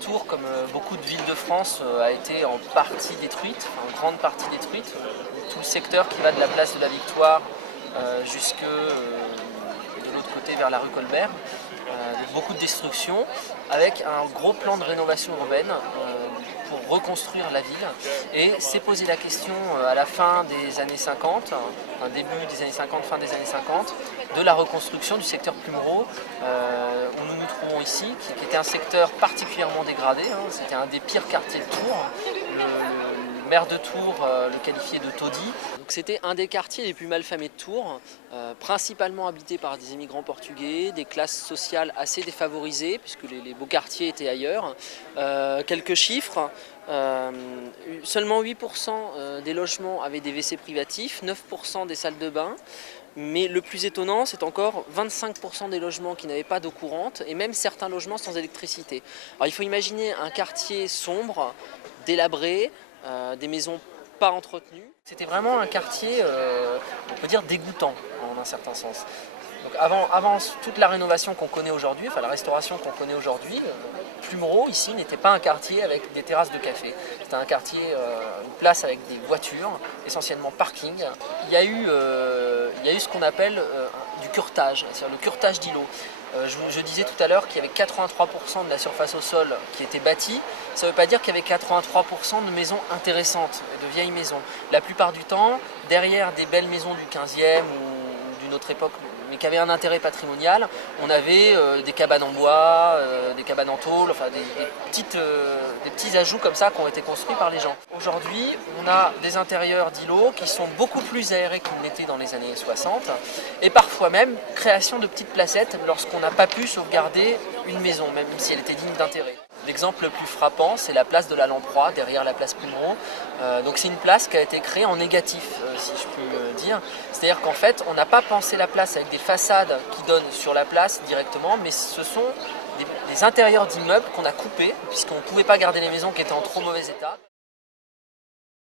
Tours, comme beaucoup de villes de France, a été en partie détruite, en grande partie détruite. Tout le secteur qui va de la place de la Victoire jusque de l'autre côté vers la rue Colbert. Beaucoup de destruction, avec un gros plan de rénovation urbaine pour reconstruire la ville. Et s'est posé la question à la fin des années 50, début des années 50, fin des années 50, de la reconstruction du secteur Plumereau, où nous nous trouvons ici, qui était un secteur particulièrement dégradé. C'était un des pires quartiers de Tours. Le maire de Tours le qualifiait de taudis. C'était un des quartiers les plus malfamés de Tours, principalement habité par des immigrants portugais, des classes sociales assez défavorisées, puisque les beaux quartiers étaient ailleurs. Quelques chiffres, seulement 8% des logements avaient des WC privatifs, 9% des salles de bain. Mais le plus étonnant, c'est encore 25% des logements qui n'avaient pas d'eau courante et même certains logements sans électricité. Alors il faut imaginer un quartier sombre, délabré, des maisons pas entretenues. C'était vraiment un quartier, on peut dire, dégoûtant en un certain sens. Donc avant toute la rénovation qu'on connaît aujourd'hui, enfin la restauration qu'on connaît aujourd'hui, Plumereau ici n'était pas un quartier avec des terrasses de café. C'était un quartier, une place avec des voitures, essentiellement parking. Il y a eu ce qu'on appelle du curtage, c'est-à-dire le curtage d'îlots. Je disais tout à l'heure qu'il y avait 83% de la surface au sol qui était bâtie. Ça ne veut pas dire qu'il y avait 83% de maisons intéressantes, de vieilles maisons. La plupart du temps, derrière des belles maisons du 15e ou d'une autre époque, mais qui avaient un intérêt patrimonial, on avait des cabanes en bois, des cabanes en tôle, enfin des petits ajouts comme ça qui ont été construits par les gens. Aujourd'hui, on a des intérieurs d'îlots qui sont beaucoup plus aérés qu'ils n'étaient dans les années 60 et parfois même création de petites placettes lorsqu'on n'a pas pu sauvegarder une maison, même si elle était digne d'intérêt. L'exemple le plus frappant, c'est la place de la Lamproie, derrière la place Plumereau. Donc c'est une place qui a été créée en négatif, si je puis le dire. C'est-à-dire qu'en fait, on n'a pas pensé la place avec des façades qui donnent sur la place directement, mais ce sont des intérieurs d'immeubles qu'on a coupés, puisqu'on ne pouvait pas garder les maisons qui étaient en trop mauvais état.